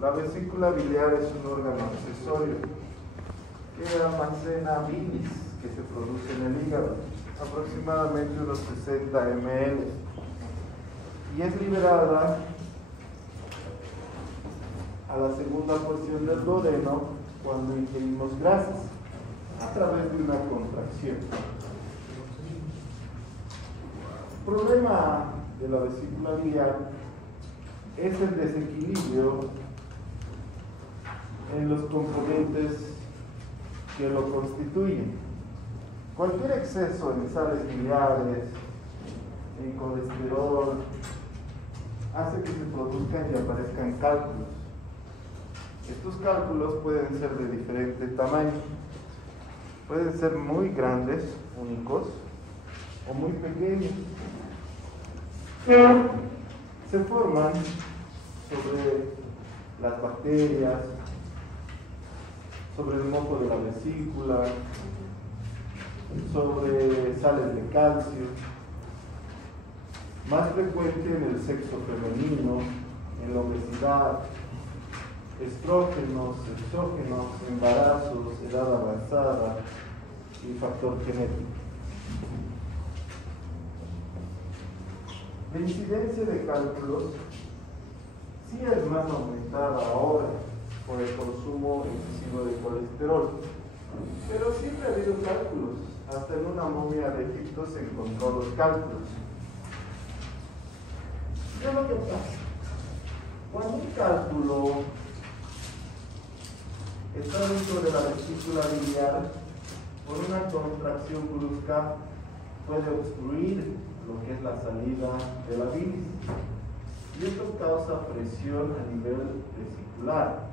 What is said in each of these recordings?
La vesícula biliar es un órgano accesorio que almacena bilis que se produce en el hígado, aproximadamente unos 60 ml, y es liberada a la segunda porción del duodeno cuando ingerimos grasas a través de una contracción. El problema de la vesícula biliar es el desequilibrio en los componentes que lo constituyen. Cualquier exceso en sales biliares, en colesterol, hace que se produzcan y aparezcan cálculos. Estos cálculos pueden ser de diferente tamaño. Pueden ser muy grandes, únicos, o muy pequeños. Se forman sobre las bacterias, sobre el moco de la vesícula, sobre sales de calcio, más frecuente en el sexo femenino, en la obesidad, estrógenos, exógenos, embarazos, edad avanzada y factor genético. La incidencia de cálculos sí es más aumentada ahora por el consumo excesivo de colesterol, pero siempre ha habido cálculos. Hasta en una momia de Egipto se encontró los cálculos. ¿Qué es lo que pasa? Cuando un cálculo está dentro de la vesícula biliar, por una contracción brusca puede obstruir lo que es la salida de la bilis, y esto causa presión a nivel vesicular,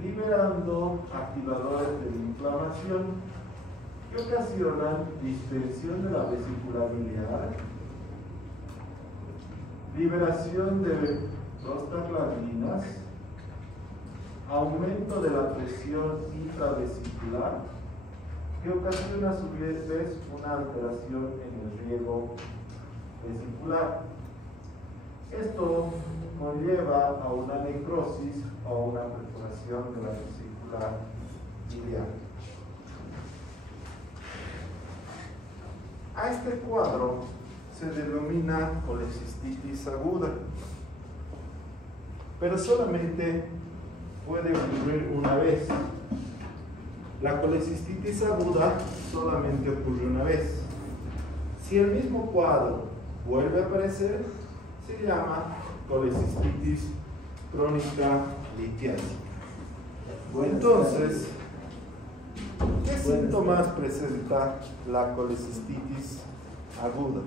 liberando activadores de la inflamación que ocasionan distensión de la vesícula biliar, liberación de prostaglandinas, aumento de la presión intravesicular, que ocasiona a su vez una alteración en el riego vesicular. Esto conlleva a una necrosis o a una perforación de la vesícula biliar. A este cuadro se denomina colecistitis aguda, pero solamente puede ocurrir una vez. La colecistitis aguda solamente ocurre una vez. Si el mismo cuadro vuelve a aparecer, se llama colecistitis crónica litiasis. Entonces, ¿qué síntomas presenta la colecistitis aguda?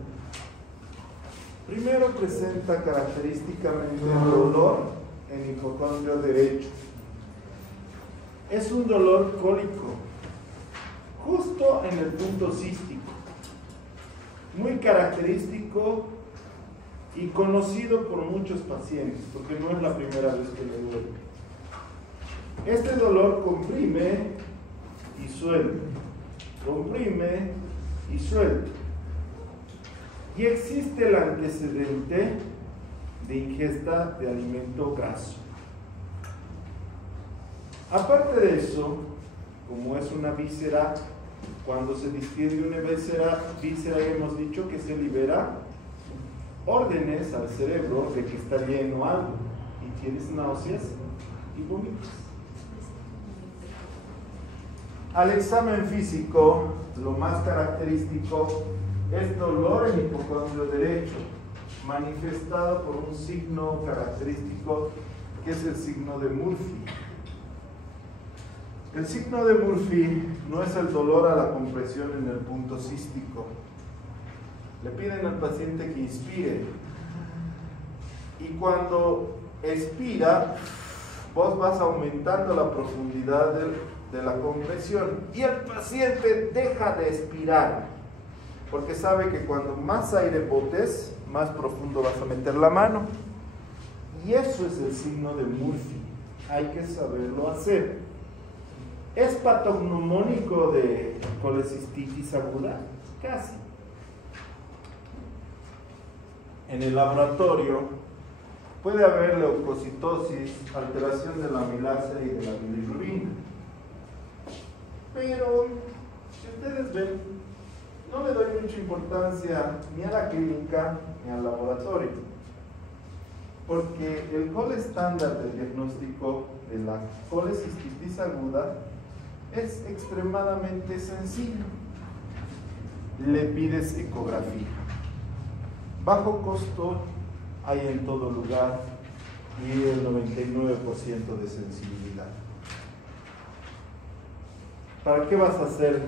Primero presenta característicamente dolor en hipocondrio derecho. Es un dolor cólico, justo en el punto cístico, muy característico y conocido por muchos pacientes, porque no es la primera vez que le duele. Este dolor comprime y suelta, comprime y suelta. Y existe el antecedente de ingesta de alimento graso. Aparte de eso, como es una víscera, cuando se distiende una víscera hemos dicho que se libera órdenes al cerebro de que está lleno algo, y tienes náuseas y vomitas. Al examen físico, lo más característico es dolor en hipocondrio derecho, manifestado por un signo característico que es el signo de Murphy. El signo de Murphy no es el dolor a la compresión en el punto cístico. Le piden al paciente que inspire, y cuando expira, vos vas aumentando la profundidad de la compresión, y el paciente deja de expirar, porque sabe que cuando más aire botes, más profundo vas a meter la mano. Y eso es el signo de Murphy. Hay que saberlo hacer. ¿Es patognomónico de colecistitis aguda? Casi. En el laboratorio puede haber leucocitosis, alteración de la amilasa y de la bilirrubina. Pero, si ustedes ven, no le doy mucha importancia ni a la clínica ni al laboratorio, porque el gol estándar del diagnóstico de la colecistitis aguda es extremadamente sencillo. Le pides ecografía. Bajo costo hay en todo lugar y el 99% de sensibilidad. ¿Para qué vas a hacer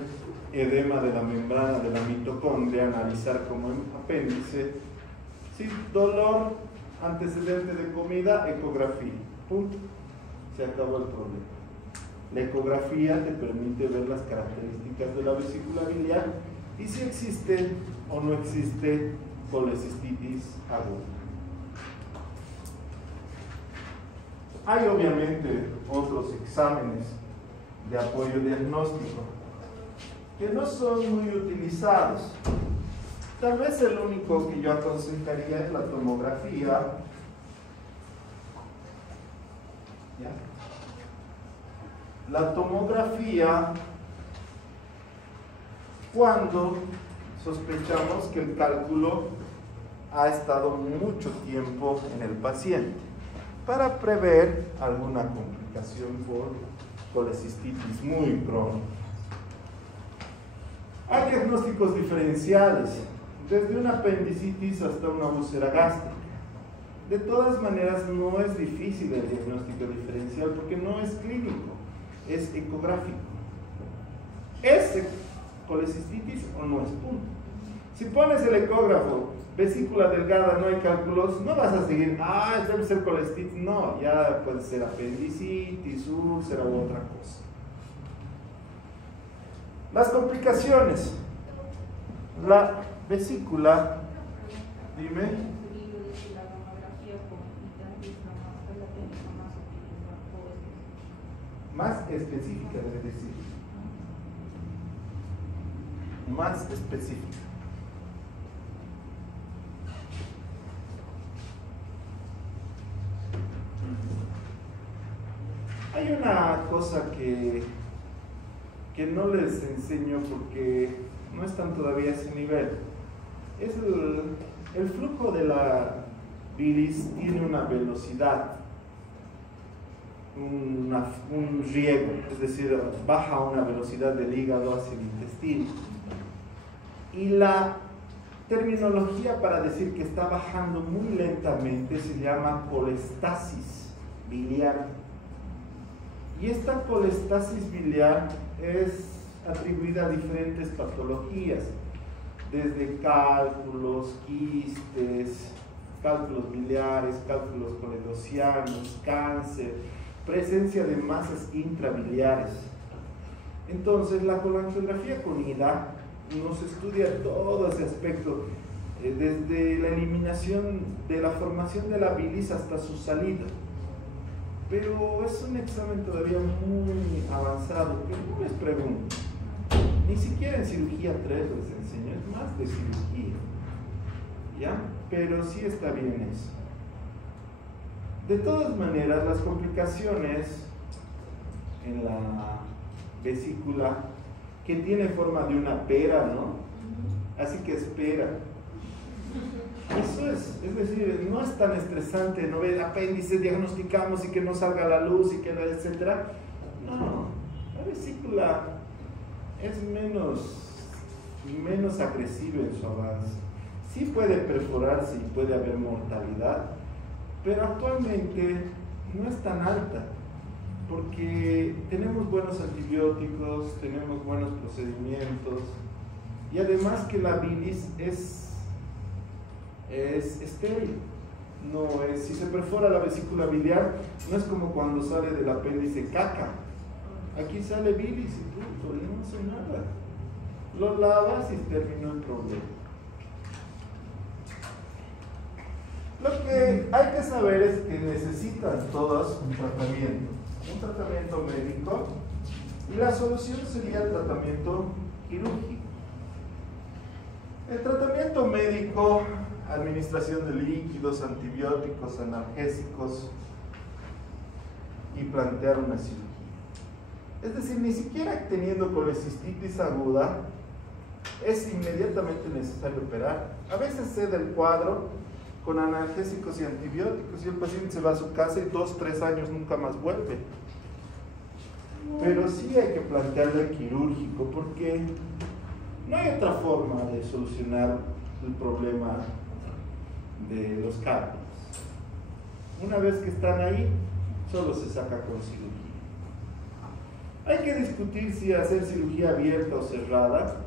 edema de la membrana de la mitocondria, analizar como apéndice? Sí, dolor, antecedente de comida, ecografía. Punto. Se acabó el problema. La ecografía te permite ver las características de la vesícula biliar y si existe o no existe colecistitis aguda. Hay obviamente otros exámenes de apoyo diagnóstico que no son muy utilizados. Tal vez el único que yo aconsejaría es la tomografía. ¿Ya? La tomografía cuando sospechamos que el cálculo ha estado mucho tiempo en el paciente para prever alguna complicación por colecistitis muy crónica. Hay diagnósticos diferenciales, desde una apendicitis hasta una úlcera gástrica. De todas maneras, no es difícil el diagnóstico diferencial porque no es clínico, es ecográfico. ¿Es colecistitis o no es? Punto. Si pones el ecógrafo, vesícula delgada, no hay cálculos, no vas a seguir, debe ser colecistitis. No, ya puede ser apendicitis, úlcera u otra cosa. Las complicaciones. La vesícula, dime. Más específica, debe decir. Más específica. Hay una cosa que no les enseño porque no están todavía a ese nivel. Es el flujo de la bilis tiene una velocidad, un riego, es decir, baja a una velocidad del hígado hacia el intestino. Y la terminología para decir que está bajando muy lentamente se llama colestasis biliar. Y esta colestasis biliar es atribuida a diferentes patologías, desde cálculos, quistes, cálculos biliares, cálculos coledocianos, cáncer, presencia de masas intrabiliares. Entonces, la colangiografía con IDA nos estudia todo ese aspecto, desde la eliminación de la formación de la bilis hasta su salida. Pero es un examen todavía muy avanzado, que no les pregunto. Ni siquiera en cirugía 3 les enseño, es más de cirugía. ¿Ya? Pero sí está bien eso. De todas maneras, las complicaciones en la vesícula, que tiene forma de una pera, ¿no? Así que espera. Eso es decir, no es tan estresante, no ve apéndice, diagnosticamos y que no salga la luz y que etcétera. No, la vesícula es menos agresiva en su avance. Sí puede perforarse y puede haber mortalidad, pero actualmente no es tan alta, porque tenemos buenos antibióticos, tenemos buenos procedimientos, y además que la bilis es estéril. No es, si se perfora la vesícula biliar, no es como cuando sale del apéndice caca. Aquí sale bilis y punto, y no hace nada. Lo lavas y terminó el problema. Lo que hay que saber es que necesitan todas un tratamiento médico, y la solución sería el tratamiento quirúrgico. El tratamiento médico administración de líquidos, antibióticos, analgésicos y plantear una cirugía. Es decir, ni siquiera teniendo colecistitis aguda es inmediatamente necesario operar. A veces se da el cuadro con analgésicos y antibióticos y el paciente se va a su casa y 2-3 años nunca más vuelve. Pero sí hay que plantearlo en quirúrgico porque no hay otra forma de solucionar el problema de los cálculos. Una vez que están ahí, solo se saca con cirugía. Hay que discutir si hacer cirugía abierta o cerrada.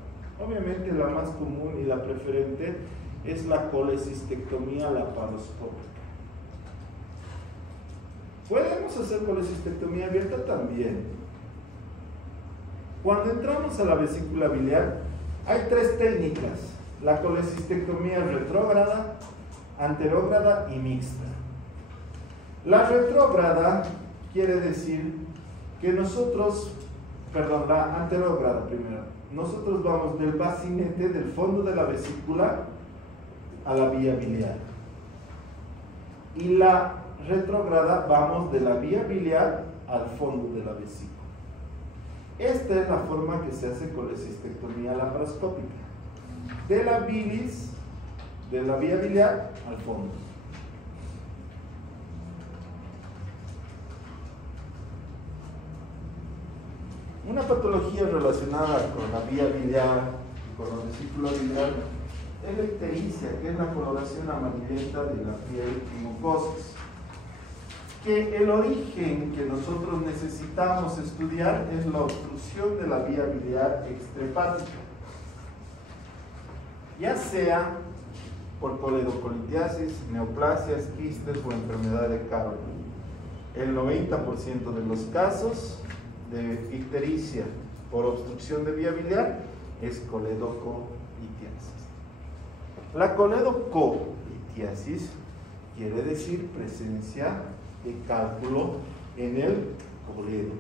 Obviamente la más común y la preferente es la colecistectomía laparoscópica. ¿Podemos hacer colecistectomía abierta? También. Cuando entramos a la vesícula biliar, hay 3 técnicas: la colecistectomía retrógrada, anterógrada y mixta. La retrógrada quiere decir que la anterógrada primero, nosotros vamos del bacinete, del fondo de la vesícula a la vía biliar. Y la retrógrada vamos de la vía biliar al fondo de la vesícula. Esta es la forma que se hace colecistectomía laparoscópica. De la bilis, de la vía biliar al fondo. Una patología relacionada con la vía biliar y con la vesícula biliar es la ictericia, que es la coloración amarillenta de la piel y mucosas. Que el origen que nosotros necesitamos estudiar es la obstrucción de la vía biliar extrahepática, ya sea por coledocolitiasis, neoplasias, quistes o enfermedad de Carle. El 90% de los casos de ictericia por obstrucción de vía biliar es coledocolitiasis. La coledocolitiasis quiere decir presencia de cálculo en el coledo.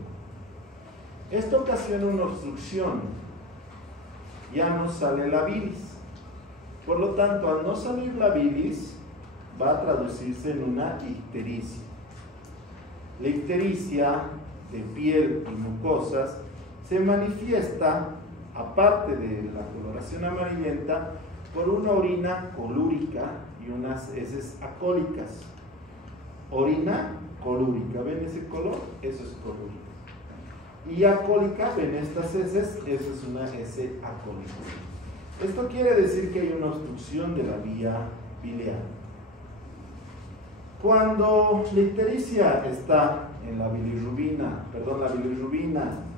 Esto ocasiona una obstrucción, ya no sale la bilis. Por lo tanto, al no salir la bilis, va a traducirse en una ictericia. La ictericia de piel y mucosas se manifiesta, aparte de la coloración amarillenta, por una orina colúrica y unas heces acólicas. Orina colúrica, ¿ven ese color? Eso es colúrica. Y acólica, ¿ven estas heces? Eso es una hece acólica. Esto quiere decir que hay una obstrucción de la vía biliar. Cuando la ictericia está en la bilirrubina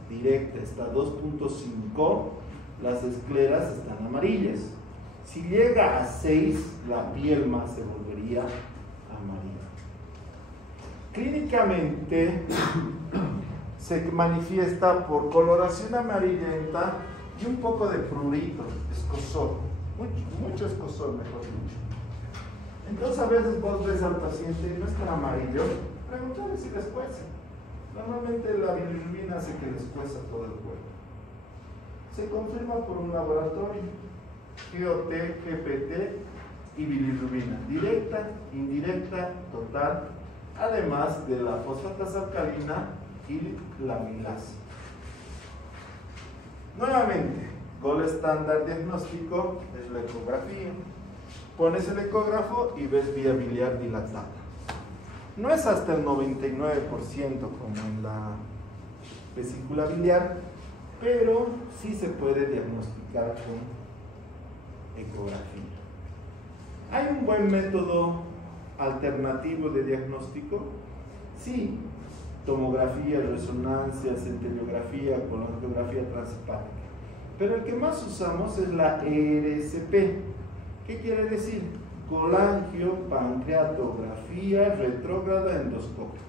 directa está 2.5, las escleras están amarillas. Si llega a 6, la piel más se volvería amarilla. Clínicamente se manifiesta por coloración amarillenta y un poco de prurito, escozor, mucho escozor, mejor dicho. Entonces a veces vos ves al paciente y no es tan amarillo, pregúntale si les cueza. Normalmente la bilirrubina hace que les cueza todo el cuerpo. Se confirma por un laboratorio, GOT, GPT y bilirrubina, directa, indirecta, total, además de la fosfatasa alcalina y la amilasa. Nuevamente, gol estándar diagnóstico es la ecografía. Pones el ecógrafo y ves vía biliar dilatada. No es hasta el 99% como en la vesícula biliar, pero sí se puede diagnosticar con ecografía. ¿Hay un buen método alternativo de diagnóstico? Sí, tomografía, resonancia, centellografía, colonografía transhepática. Pero el que más usamos es la ERCP. ¿Qué quiere decir? Colangiopancreatografía retrógrada endoscópica.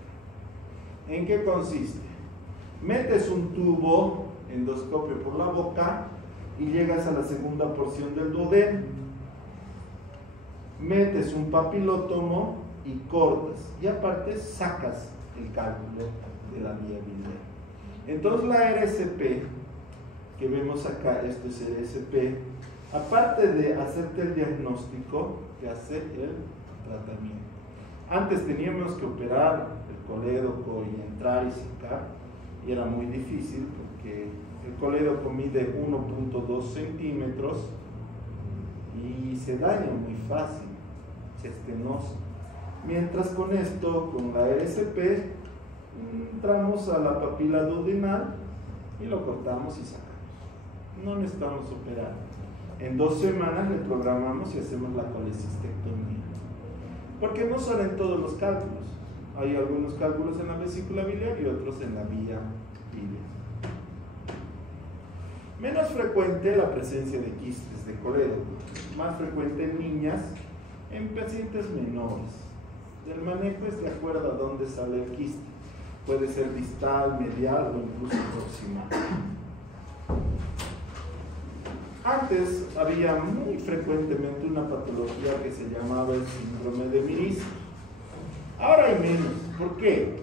¿En qué consiste? Metes un tubo endoscopio por la boca y llegas a la segunda porción del duodeno. Metes un papilótomo y cortas, y aparte sacas el cálculo de la vía biliar. Entonces la RCP que vemos acá, esto es el RCP, aparte de hacerte el diagnóstico, te hace el tratamiento. Antes teníamos que operar el colédoco y entrar y sacar, y era muy difícil porque el colédoco mide 1.2 centímetros y se daña muy fácil, se estenosa. Mientras con esto, con la RSP, entramos a la papila duodenal y lo cortamos y sacamos. No necesitamos operar. En 2 semanas le programamos y hacemos la colecistectomía. Porque no salen todos los cálculos. Hay algunos cálculos en la vesícula biliar y otros en la vía biliar. Menos frecuente la presencia de quistes de colédoco. Más frecuente en niñas, en pacientes menores. El manejo es de acuerdo a dónde sale el quiste. Puede ser distal, medial o incluso proximal. Antes había muy frecuentemente una patología que se llamaba el síndrome de Mirici. Ahora hay menos. ¿Por qué?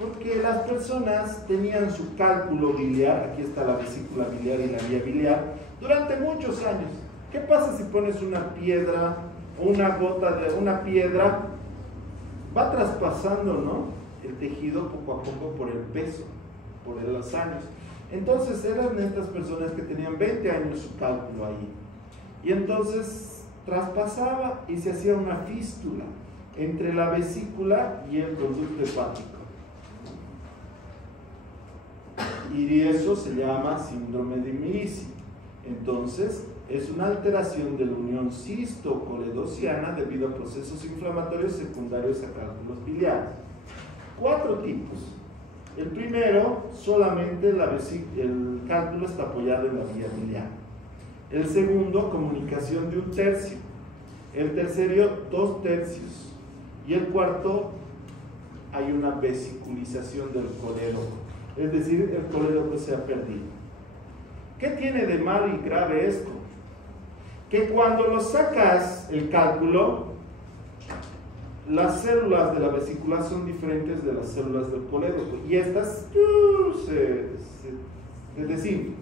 Porque las personas tenían su cálculo biliar, aquí está la vesícula biliar y la vía biliar, durante muchos años. ¿Qué pasa si pones una piedra o una gota de una piedra? Va traspasando, ¿no?, el tejido poco a poco por el peso, por los años. Entonces eran estas personas que tenían 20 años su cálculo ahí. Y entonces traspasaba y se hacía una fístula entre la vesícula y el conducto hepático. Y eso se llama síndrome de Mirici. Entonces es una alteración de la unión cisto-coledociana debido a procesos inflamatorios secundarios a cálculos biliares. 4 tipos. El primero, solamente el cálculo está apoyado en la vía biliar. El segundo, comunicación de 1/3. El tercero, 2/3. Y el cuarto, hay una vesiculización del colédoco. Es decir, el colédoco se ha perdido. ¿Qué tiene de malo y grave esto? Que cuando lo sacas el cálculo, las células de la vesícula son diferentes de las células del colédoco y estas se desinflan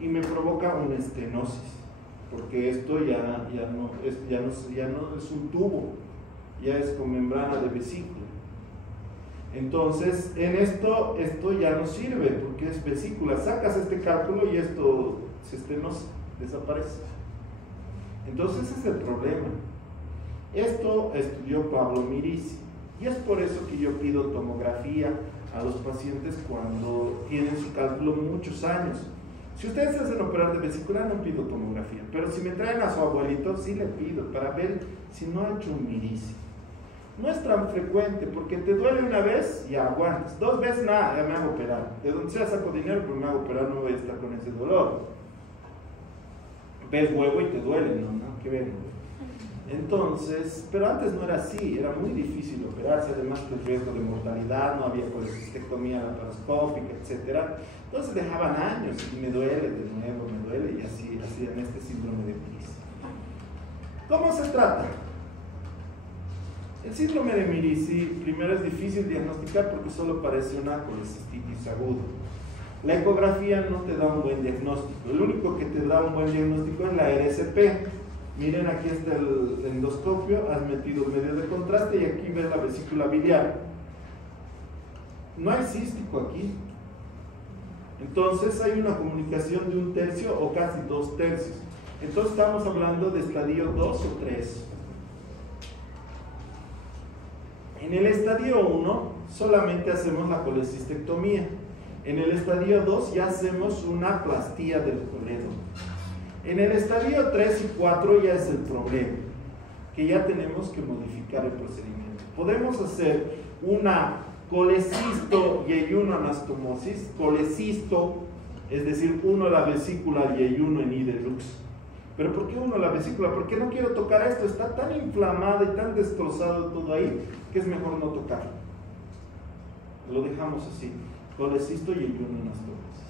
y me provoca una estenosis, porque esto ya no es un tubo, ya es con membrana de vesícula. Entonces en esto ya no sirve porque es vesícula, sacas este cálculo y esto se estenosa, desaparece. Entonces ese es el problema. Esto estudió Pablo Mirici y es por eso que yo pido tomografía a los pacientes cuando tienen su cálculo muchos años. Si ustedes se hacen operar de vesícula, no pido tomografía, pero si me traen a su abuelito, sí le pido para ver si no ha hecho un Mirici. No es tan frecuente porque te duele una vez y aguantas, 2 veces nada, ya me hago operar. De donde sea saco dinero, pero me hago operar, no voy a estar con ese dolor. Ves huevo y te duele, ¿no? Qué bien. Entonces, pero antes no era así, era muy difícil operarse, además del riesgo de mortalidad, no había colecistectomía laparoscópica, etc. Entonces dejaban años y me duele de nuevo, me duele, y así hacían este síndrome de Mirici. ¿Cómo se trata? El síndrome de Mirici primero es difícil diagnosticar porque solo parece una colecistitis aguda. La ecografía no te da un buen diagnóstico, el único que te da un buen diagnóstico es la RSP. Miren, aquí está el endoscopio, has metido medio de contraste y aquí ves la vesícula biliar. No hay cístico aquí. Entonces hay una comunicación de 1/3 o casi 2/3. Entonces estamos hablando de estadio 2 o 3. En el estadio 1 solamente hacemos la colecistectomía. En el estadio 2 ya hacemos una plastía del colédoco. En el estadio 3 y 4 ya es el problema, que ya tenemos que modificar el procedimiento. Podemos hacer una colecisto-yeyuno-anastomosis, colecisto, es decir, uno la vesícula y uno en idelux. ¿Pero por qué uno la vesícula? Porque no quiero tocar esto, está tan inflamado y tan destrozado todo ahí, que es mejor no tocarlo. Lo dejamos así, colecisto y yeyuno-anastomosis.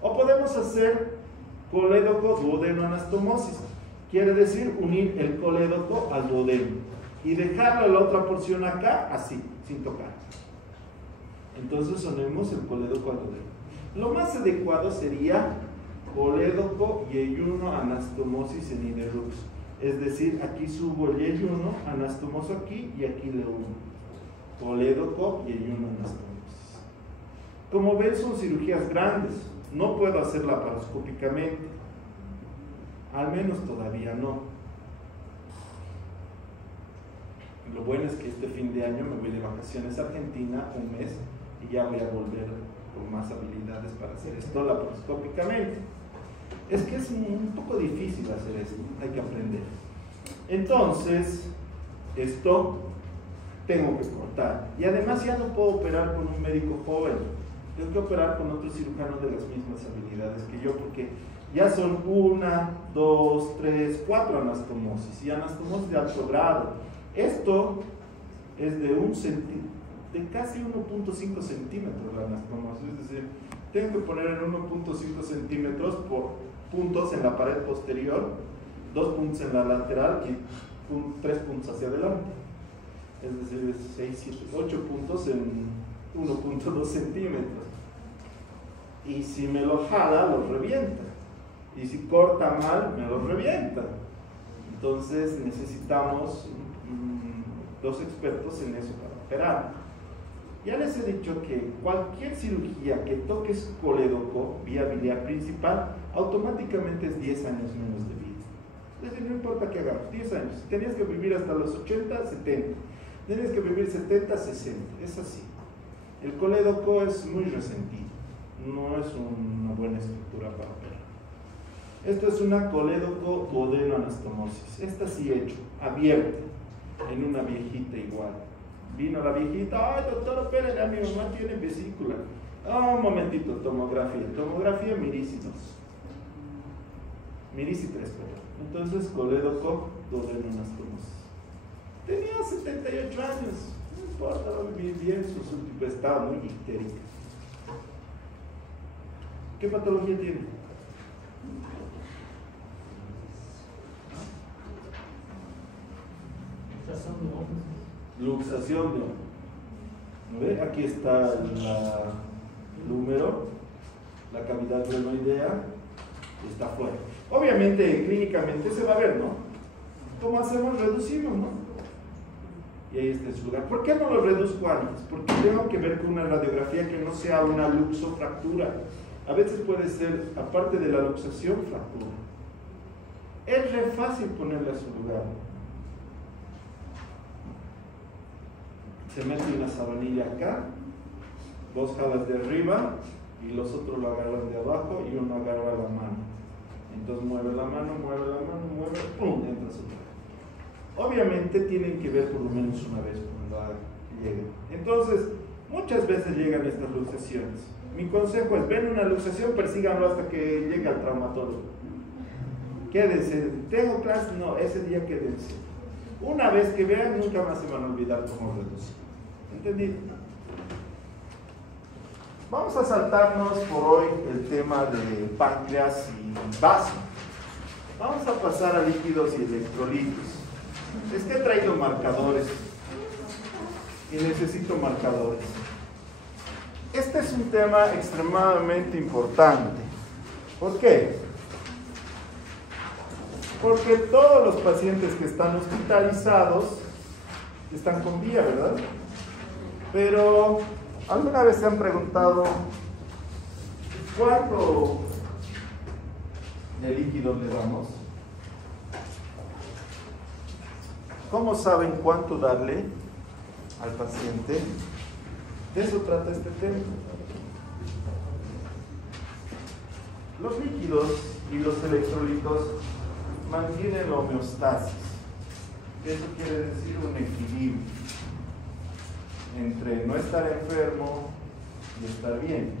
O podemos hacer colédoco duodeno-anastomosis, quiere decir unir el colédoco al duodeno y dejarle la otra porción acá, así, sin tocar. Entonces unimos el colédoco al duodeno. Lo más adecuado sería colédoco y yeyuno anastomosis en inerux. Es decir, aquí subo el yeyuno anastomoso aquí y aquí le uno. Colédoco y yeyuno anastomosis. Como ven, son cirugías grandes. No puedo hacer laparoscópicamente. Al menos todavía no. Lo bueno es que este fin de año me voy de vacaciones a Argentina un mes y ya voy a volver con más habilidades para hacer esto laparoscópicamente. Es que es un poco difícil hacer esto, hay que aprender. Entonces, esto tengo que cortar. Y además ya no puedo operar con un médico joven, tengo que operar con otro cirujano de las mismas habilidades que yo, porque ya son 1, 2, 3, 4 anastomosis, y anastomosis de alto grado. Esto es de casi 1.5 centímetros la anastomosis, es decir, tengo que poner en 1.5 centímetros por puntos en la pared posterior, 2 puntos en la lateral y 3 puntos hacia adelante. Es decir, 6, 7, 8 puntos en 1.2 centímetros. Y si me lo jala, lo revienta. Y si corta mal, me lo revienta. Entonces necesitamos 2 expertos en eso para operar. Ya les he dicho que cualquier cirugía que toques colédoco, vía biliar principal, automáticamente es 10 años menos de vida. Es decir, no importa qué hagamos, 10 años. Si tenías que vivir hasta los 80, 70. Tenías que vivir 70, 60. Es así. El colédoco es muy resentido. No es una buena estructura para operar. Esto es una colédoco duodenoanastomosis. Esta sí he hecho, abierta, en una viejita igual. Vino la viejita, ay doctor, opérale, mi mamá tiene vesícula. Un momentito, tomografía miricidos. Mirici 3, entonces colédoco duodenoanastomosis. Tenía 78 años, no importa, va a vivir bien, estaba muy ictérica. ¿Qué patología tiene? Luxación de hombro. ¿Ve? Aquí está el húmero, la cavidad glenoidea, está afuera. Obviamente, clínicamente se va a ver, ¿no? ¿Cómo hacemos? Reducimos, ¿no? Y ahí está en su lugar. ¿Por qué no lo reduzco antes? Porque tengo que ver con una radiografía que no sea una luxofractura. A veces puede ser, aparte de la luxación, fractura. Es re fácil ponerle a su lugar. Se mete una sabanilla acá, 2 jalas de arriba y los otros lo agarran de abajo y uno agarra la mano. Entonces mueve la mano, ¡pum! Entra su traje. Obviamente tienen que ver por lo menos una vez cuando lleguen. Entonces, muchas veces llegan estas luxaciones. Mi consejo es, ven una luxación, persíganlo hasta que llegue al traumatólogo. Quédense, ¿tengo clase? No, ese día quédense. Una vez que vean, nunca más se van a olvidar cómo reducir. ¿Entendido? Vamos a saltarnos por hoy el tema de páncreas y vaso. Vamos a pasar a líquidos y electrolitos. Es que he traído marcadores y necesito marcadores. Este es un tema extremadamente importante. ¿Por qué? Porque todos los pacientes que están hospitalizados están con vía, ¿verdad? Pero, ¿alguna vez se han preguntado cuánto de líquido le damos? ¿Cómo saben cuánto darle al paciente? De eso trata este tema. Los líquidos y los electrolitos mantienen la homeostasis. Eso quiere decir un equilibrio entre no estar enfermo y estar bien.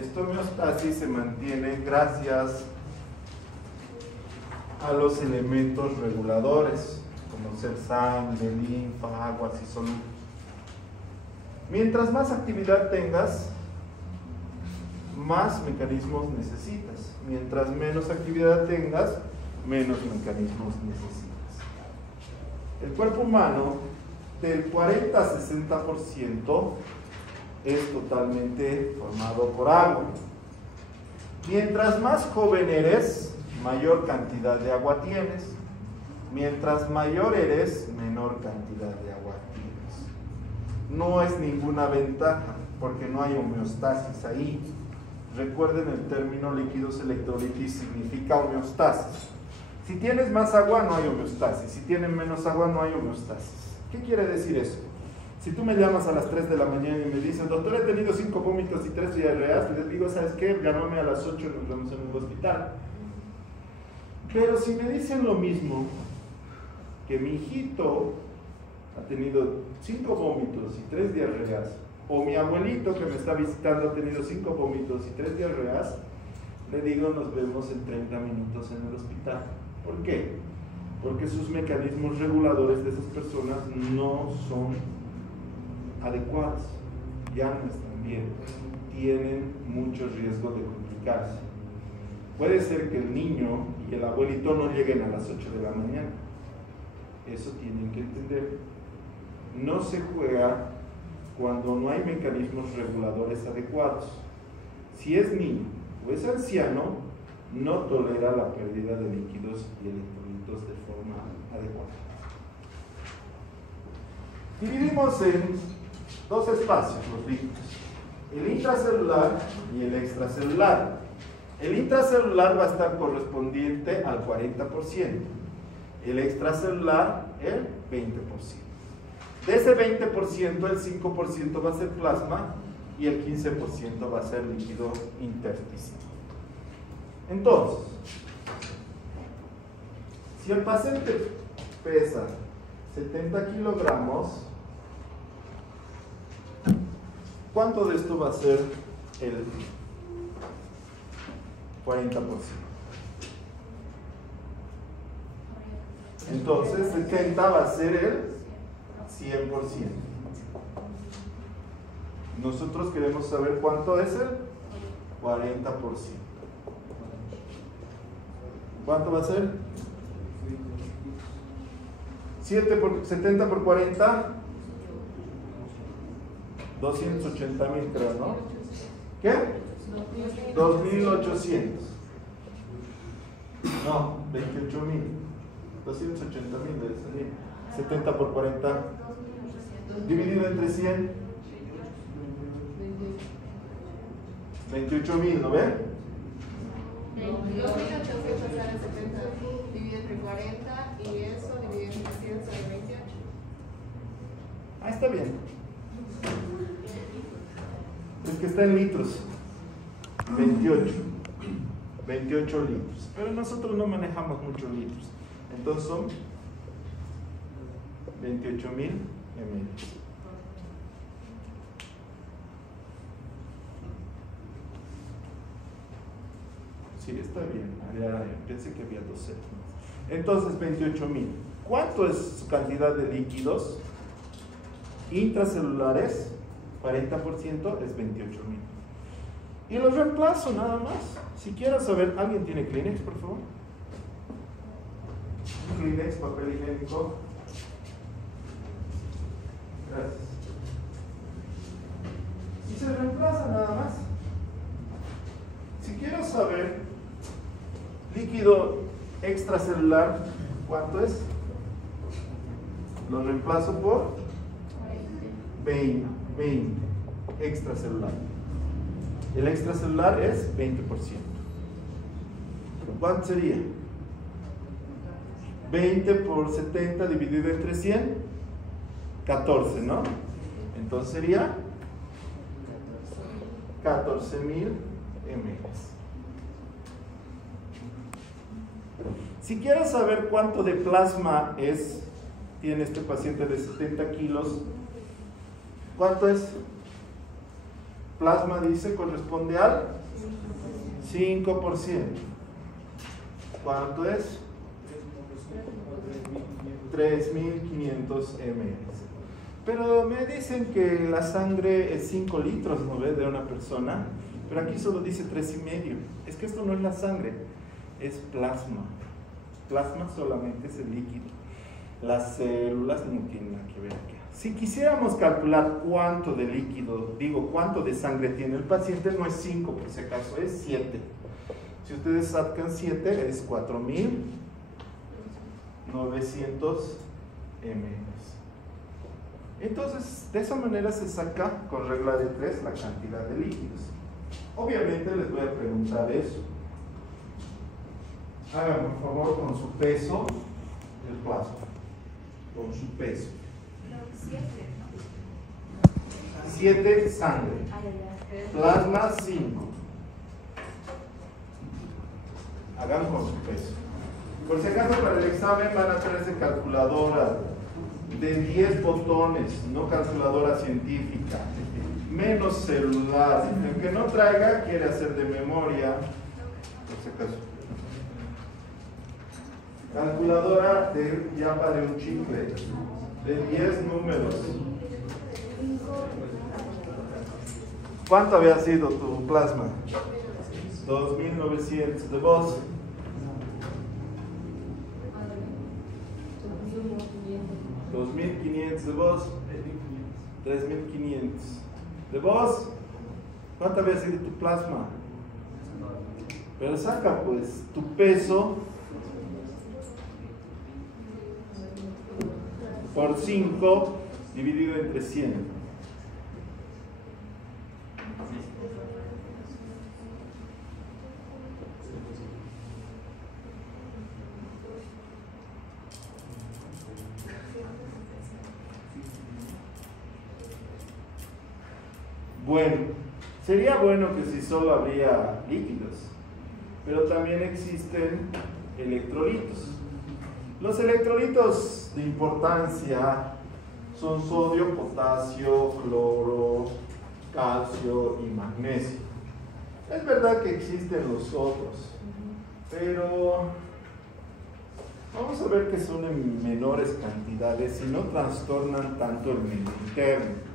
Esta homeostasis se mantiene gracias a los elementos reguladores, como ser sangre, linfa, aguas y solutos. Mientras más actividad tengas, más mecanismos necesitas. Mientras menos actividad tengas, menos mecanismos necesitas. El cuerpo humano, del 40 a 60%, es totalmente formado por agua. Mientras más joven eres, mayor cantidad de agua tienes. Mientras mayor eres, menor cantidad de agua tienes. No es ninguna ventaja, porque no hay homeostasis ahí. Recuerden el término líquidos electrolitis significa homeostasis. Si tienes más agua, no hay homeostasis. Si tienes menos agua, no hay homeostasis. ¿Qué quiere decir eso? Si tú me llamas a las 3 de la mañana y me dices, doctor, he tenido 5 vómitos y 3 diarreas, les digo, ¿sabes qué? Llámame a las 8 y nos vemos en el hospital. Pero si me dicen lo mismo, que mi hijito ha tenido 5 vómitos y 3 diarreas, o mi abuelito que me está visitando ha tenido 5 vómitos y 3 diarreas, le digo, nos vemos en 30 minutos en el hospital. ¿Por qué? Porque sus mecanismos reguladores de esas personas no son adecuados, ya no están bien, tienen mucho riesgo de complicarse. Puede ser que el niño y el abuelito no lleguen a las 8 de la mañana. Eso tienen que entender. No se juega cuando no hay mecanismos reguladores adecuados. Si es niño o es anciano, no tolera la pérdida de líquidos y electrolitos de forma adecuada. Dividimos en 2 espacios los líquidos, el intracelular y el extracelular. El intracelular va a estar correspondiente al 40%, el extracelular el 20%. De ese 20%, el 5% va a ser plasma y el 15% va a ser líquido intersticial. Entonces, si el paciente pesa 70 kilogramos, ¿cuánto de esto va a ser el 40%? Entonces, 70 va a ser el 100%. Nosotros queremos saber cuánto es el 40%. ¿Cuánto va a ser? 70 por 40, 280,000 creo, ¿no? ¿Qué? 2,800. No, 28,000. 280,000 debe salir. 70 por 40 dividido entre 100, 28,000, ¿no ven? 2,800 sale 70 dividido entre 40 y eso dividido entre 100 sale 28. Ah, está bien. Es que está en litros. 28 litros. Pero nosotros no manejamos muchos litros. Entonces son 28,000 ml. Sí, está bien. Pensé que había 12. Entonces 28,000. ¿Cuánto es su cantidad de líquidos intracelulares? 40% es 28,000. Y los reemplazo nada más. Si quiero saber, ¿alguien tiene Kleenex, por favor? Kleenex, papel higiénico. Gracias. Y se reemplaza nada más. Si quiero saber líquido extracelular, ¿cuánto es? Lo reemplazo por 20 extracelular. El extracelular es 20%. ¿Cuánto sería? 20 por 70 dividido entre 100, 14, ¿no? Entonces sería 14,000 ml. Si quiero saber cuánto de plasma tiene este paciente de 70 kilos, ¿cuánto es? Plasma dice corresponde al 5%. ¿Cuánto es? 3,500 ml. Pero me dicen que la sangre es 5 litros, ¿no ves? De una persona. Pero aquí solo dice 3,5. Es que esto no es la sangre, es plasma. Plasma solamente es el líquido. Las células no tienen nada que ver aquí. Si quisiéramos calcular cuánto de líquido, cuánto de sangre tiene el paciente, no es 5 por si acaso, es 7. Si ustedes sacan 7 es 4.900 ml. Entonces, de esa manera se saca con regla de 3 la cantidad de líquidos. Obviamente les voy a preguntar eso. Hagan por favor con su peso el plasma. Con su peso. 7 sangre. Plasma 5. Hagan con su peso. Por si acaso para el examen van a traerse calculadora de 10 botones, no calculadora científica, menos celular. El que no traiga quiere hacer de memoria, por si acaso. Calculadora de llama de un chicle, de 10 números. ¿Cuánto había sido tu plasma? 2.900. ¿De vos? 2.500. ¿De vos? 3.500. ¿De vos? ¿Cuánto había sido tu plasma? Pero saca pues tu peso por 5 dividido entre 100. Bueno, sería bueno que si solo habría líquidos, pero también existen electrolitos. Los electrolitos de importancia son sodio, potasio, cloro, calcio y magnesio. Es verdad que existen los otros, pero vamos a ver que son en menores cantidades y no trastornan tanto el medio interno.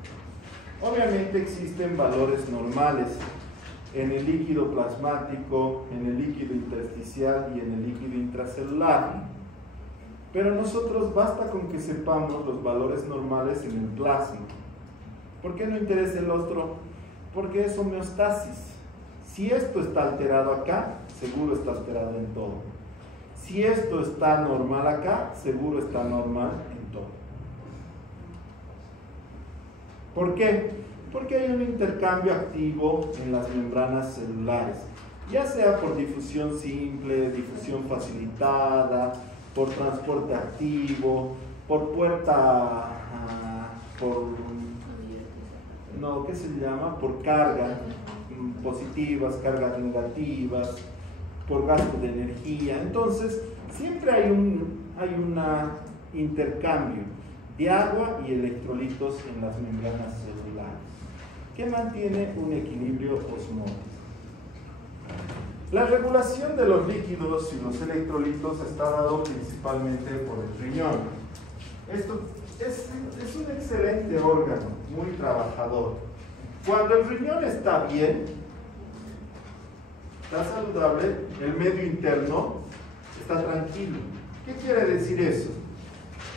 Obviamente existen valores normales en el líquido plasmático, en el líquido intersticial y en el líquido intracelular. Pero nosotros basta con que sepamos los valores normales en el plasma. ¿Por qué no interesa el otro? Porque es homeostasis. Si esto está alterado acá, seguro está alterado en todo. Si esto está normal acá, seguro está normal en todo. ¿Por qué? Porque hay un intercambio activo en las membranas celulares, ya sea por difusión simple, difusión facilitada, por transporte activo, por puerta, por carga positivas, cargas negativas, por gasto de energía. Entonces, siempre hay un intercambio de agua y electrolitos en las membranas celulares, que mantiene un equilibrio osmótico. La regulación de los líquidos y los electrolitos está dado principalmente por el riñón. Esto es un excelente órgano, muy trabajador. Cuando el riñón está bien, está saludable, el medio interno está tranquilo. ¿Qué quiere decir eso?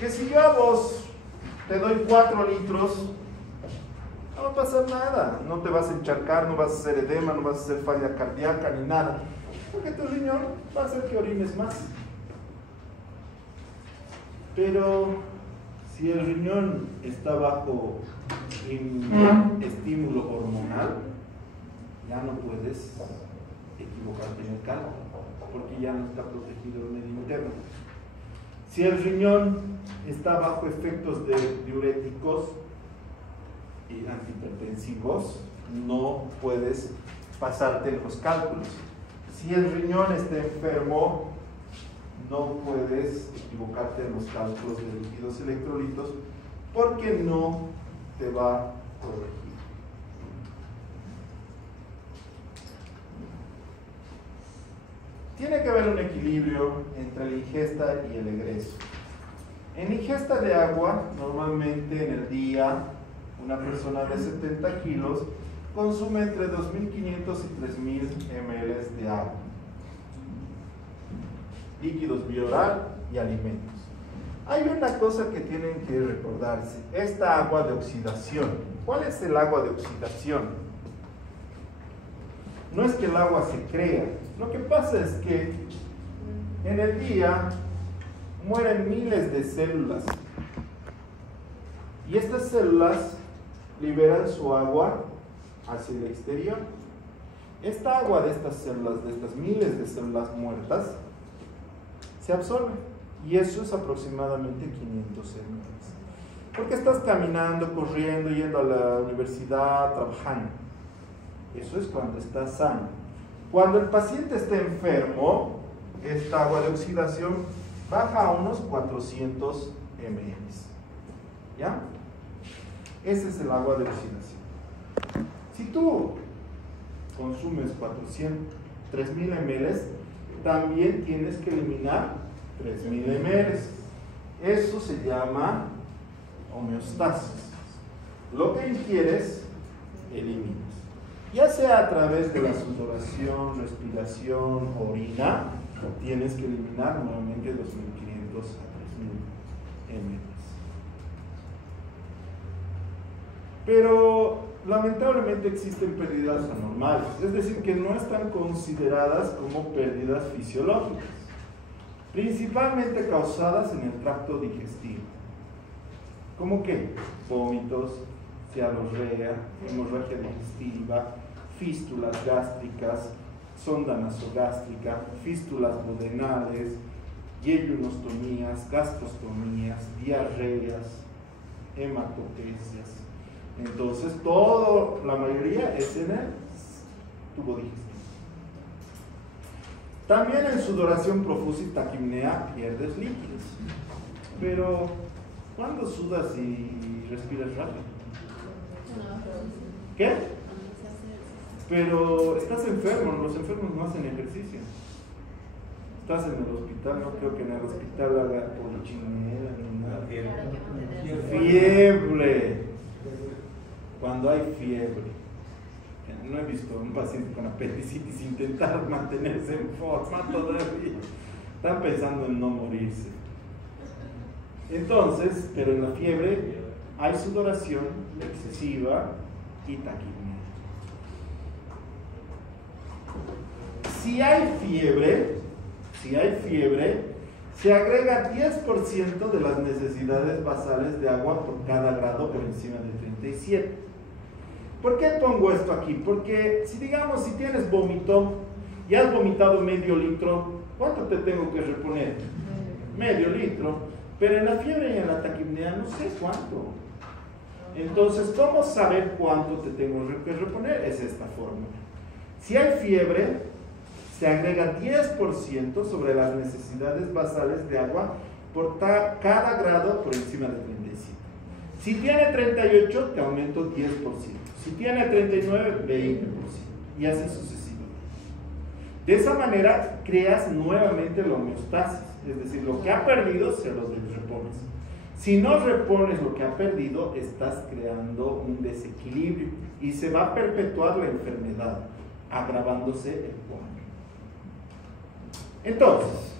Que si yo a vos te doy 4 litros, no va a pasar nada, no te vas a encharcar, no vas a hacer edema, no vas a hacer falla cardíaca ni nada, porque tu riñón va a hacer que orines más. Pero si el riñón está bajo estímulo hormonal, ya no puedes equivocarte en el cálculo, porque ya no está protegido el medio interno. Si el riñón está bajo efectos de diuréticos y antihipertensivos, no puedes pasarte en los cálculos. Si el riñón está enfermo, no puedes equivocarte en los cálculos de líquidos electrolitos, porque no te va a corregir. Tiene que haber un equilibrio entre la ingesta y el egreso. En ingesta de agua, normalmente en el día, una persona de 70 kilos consume entre 2.500 y 3.000 ml de agua. Líquidos vía oral y alimentos. Hay una cosa que tienen que recordarse, esta agua de oxidación. ¿Cuál es el agua de oxidación? no es que el agua se crea. Lo que pasa es que en el día mueren miles de células. Y estas células liberan su agua hacia el exterior. Esta agua de estas células, de estas miles de células muertas, se absorbe. Y eso es aproximadamente 500 células. Porque estás caminando, corriendo, yendo a la universidad, trabajando. Eso es cuando estás sano. Cuando el paciente está enfermo, esta agua de oxidación baja a unos 400 ml. ¿Ya? Ese es el agua de oxidación. Si tú consumes 3000 ml, también tienes que eliminar 3000 ml. Eso se llama homeostasis. Lo que ingieres, eliminas. Ya sea a través de la sudoración, respiración, orina, tienes que eliminar nuevamente 2500 a 3000 ml. Pero lamentablemente existen pérdidas anormales, es decir, que no están consideradas como pérdidas fisiológicas, principalmente causadas en el tracto digestivo. ¿Cómo qué? Vómitos, cialorrea, hemorragia digestiva, fístulas gástricas, sonda nasogástrica, fístulas duodenales, yeyunostomías, gastrostomías, diarreas, hematopesias. Entonces, la mayoría es en el tubo digestivo. También en sudoración profusa y taquipnea pierdes líquidos. Pero, ¿cuándo sudas y respiras rápido? ¿Qué? Pero estás enfermo, los enfermos no hacen ejercicio. Estás en el hospital, no creo que en el hospital haga polichinela ni nada. Fiebre. Cuando hay fiebre. No he visto a un paciente con apendicitis intentar mantenerse en forma todavía. Están pensando en no morirse. Entonces, pero en la fiebre hay sudoración excesiva y taquipnea. Si hay fiebre, se agrega 10% de las necesidades basales de agua por cada grado por encima de 37. ¿Por qué pongo esto aquí? Porque si tienes vómito y has vomitado medio litro, ¿cuánto te tengo que reponer? Medio litro. Pero en la fiebre y en la taquipnea no sé cuánto. Entonces, ¿cómo saber cuánto te tengo que reponer? Es esta fórmula. Si hay fiebre, se agrega 10% sobre las necesidades basales de agua por cada grado por encima de 37. Si tiene 38, te aumento 10%. Si tiene 39, 20%. Y así sucesivamente. De esa manera, creas nuevamente la homeostasis. Es decir, lo que ha perdido, se lo repones. Si no repones lo que ha perdido, estás creando un desequilibrio. Y se va a perpetuar la enfermedad, agravándose el cuadro. Entonces,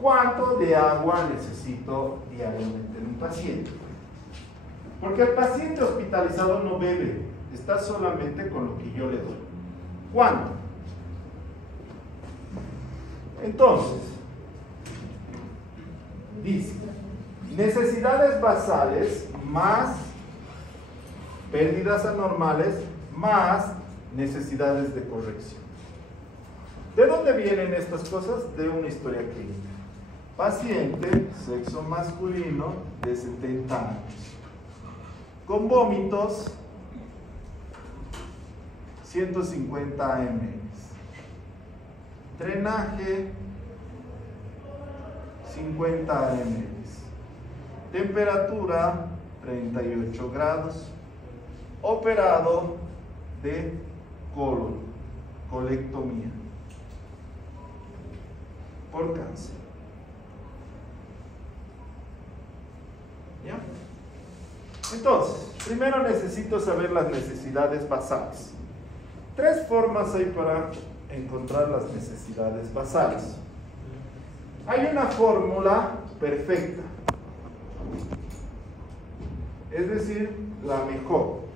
¿cuánto de agua necesito diariamente en un paciente? Porque el paciente hospitalizado no bebe, está solamente con lo que yo le doy. ¿Cuánto? Entonces, dice, necesidades basales más pérdidas anormales más necesidades de corrección. ¿De dónde vienen estas cosas? De una historia clínica. Paciente, sexo masculino, de 70 años. Con vómitos, 150 ml. Drenaje, 50 ml. Temperatura, 38 grados. Operado de colon, colectomía, por cáncer. ¿Ya? Entonces, primero necesito saber las necesidades basales. 3 formas hay para encontrar las necesidades basales. Hay una fórmula perfecta, es decir, la mejor,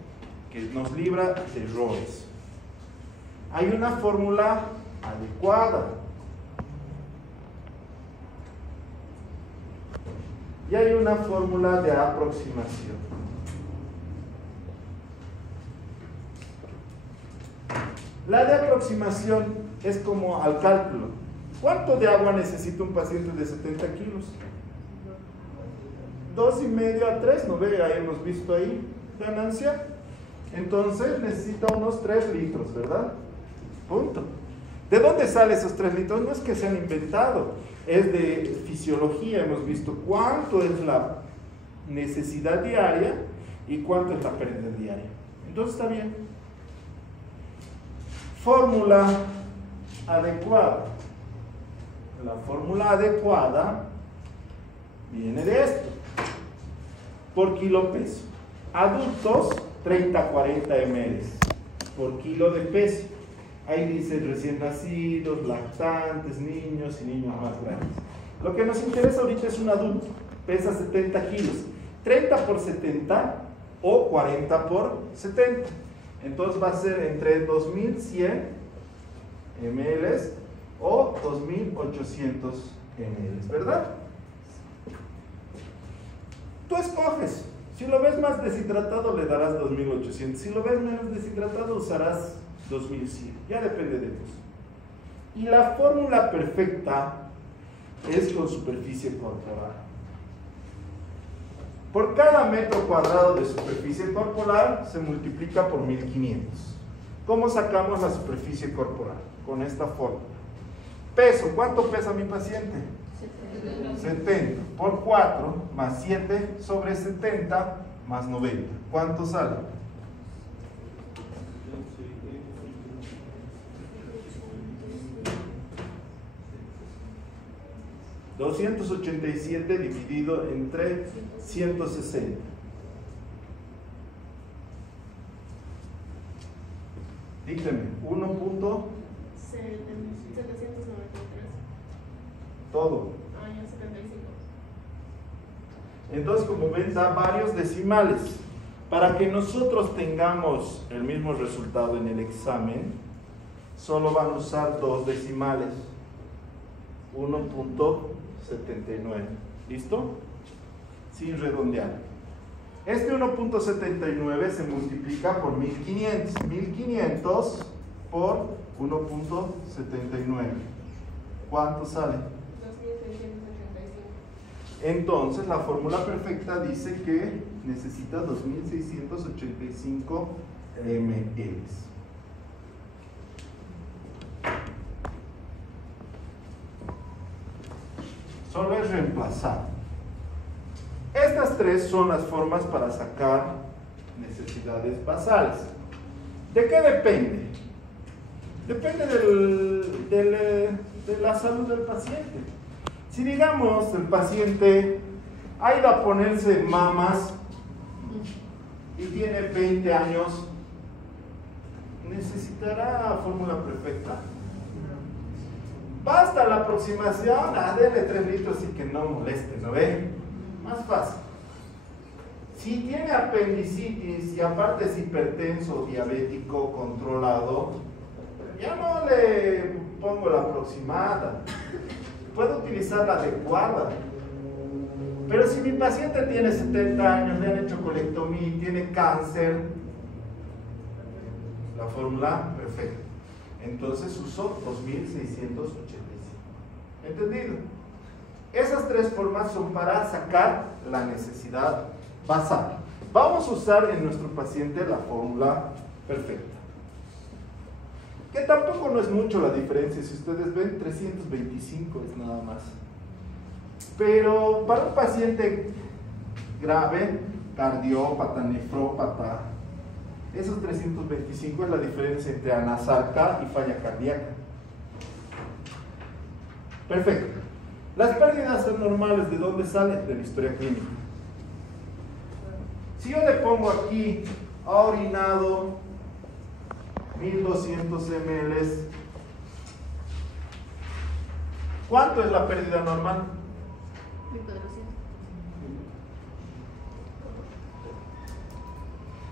que nos libra de errores. hay una fórmula adecuada. Y hay una fórmula de aproximación. La de aproximación es como al cálculo. ¿Cuánto de agua necesita un paciente de 70 kilos? 2,5 a 3, ¿no ve? Ahí hemos visto ahí ganancia. Entonces necesita unos 3 litros, ¿verdad? Punto. ¿De dónde salen esos 3 litros? No es que se han inventado, es de fisiología. Hemos visto cuánto es la necesidad diaria y cuánto es la pérdida diaria. Entonces está bien. Fórmula adecuada. La fórmula adecuada viene de esto. Por kilo peso. Adultos, 30-40 ml por kilo de peso. Ahí dice recién nacidos, lactantes, niños y niños más grandes. Lo que nos interesa ahorita es un adulto, pesa 70 kilos. 30 por 70 o 40 por 70. Entonces va a ser entre 2100 ml o 2800 ml, ¿verdad? Tú escoges. Si lo ves más deshidratado, le darás 2800. Si lo ves menos deshidratado, usarás 2100. Ya depende de vos. Y la fórmula perfecta es con superficie corporal. Por cada metro cuadrado de superficie corporal se multiplica por 1500. ¿Cómo sacamos la superficie corporal? Con esta fórmula. Peso. ¿Cuánto pesa mi paciente? 70 por 4 más 7 sobre 70 más 90. ¿Cuánto sale? 287 dividido entre 160. Dígame, 793. Todo. Ah, ya 75. Entonces, como ven, da varios decimales. Para que nosotros tengamos el mismo resultado en el examen, solo van a usar 2 decimales. 1.79. ¿Listo? Sin redondear. Este 1.79 se multiplica por 1500. 1500 por 1.79. ¿Cuánto sale? 2685. Entonces la fórmula perfecta dice que necesita 2685 ml. Solo es reemplazar. Estas 3 son las formas para sacar necesidades basales. ¿De qué depende? Depende de la salud del paciente. Si digamos el paciente ha ido a ponerse mamas y tiene 20 años, ¿necesitará fórmula perfecta? Basta la aproximación, denle 3 litros y que no moleste, ¿no ve? Más fácil. Si tiene apendicitis y aparte es hipertenso, diabético, controlado, ya no le pongo la aproximada. Puedo utilizar la adecuada. Pero si mi paciente tiene 70 años, le han hecho colectomía y tiene cáncer, la fórmula perfecta. Entonces uso 2685. ¿Entendido? Esas 3 formas son para sacar la necesidad basal. Vamos a usar en nuestro paciente la fórmula perfecta. Que tampoco no es mucho la diferencia. Si ustedes ven, 325 es nada más. Pero para un paciente grave, cardiópata, nefrópata, esos 325 es la diferencia entre anasarca y falla cardíaca. Perfecto. Las pérdidas anormales, ¿de dónde salen? De la historia clínica. Si yo le pongo aquí, ha orinado 1200 ml, ¿cuánto es la pérdida normal? 1400.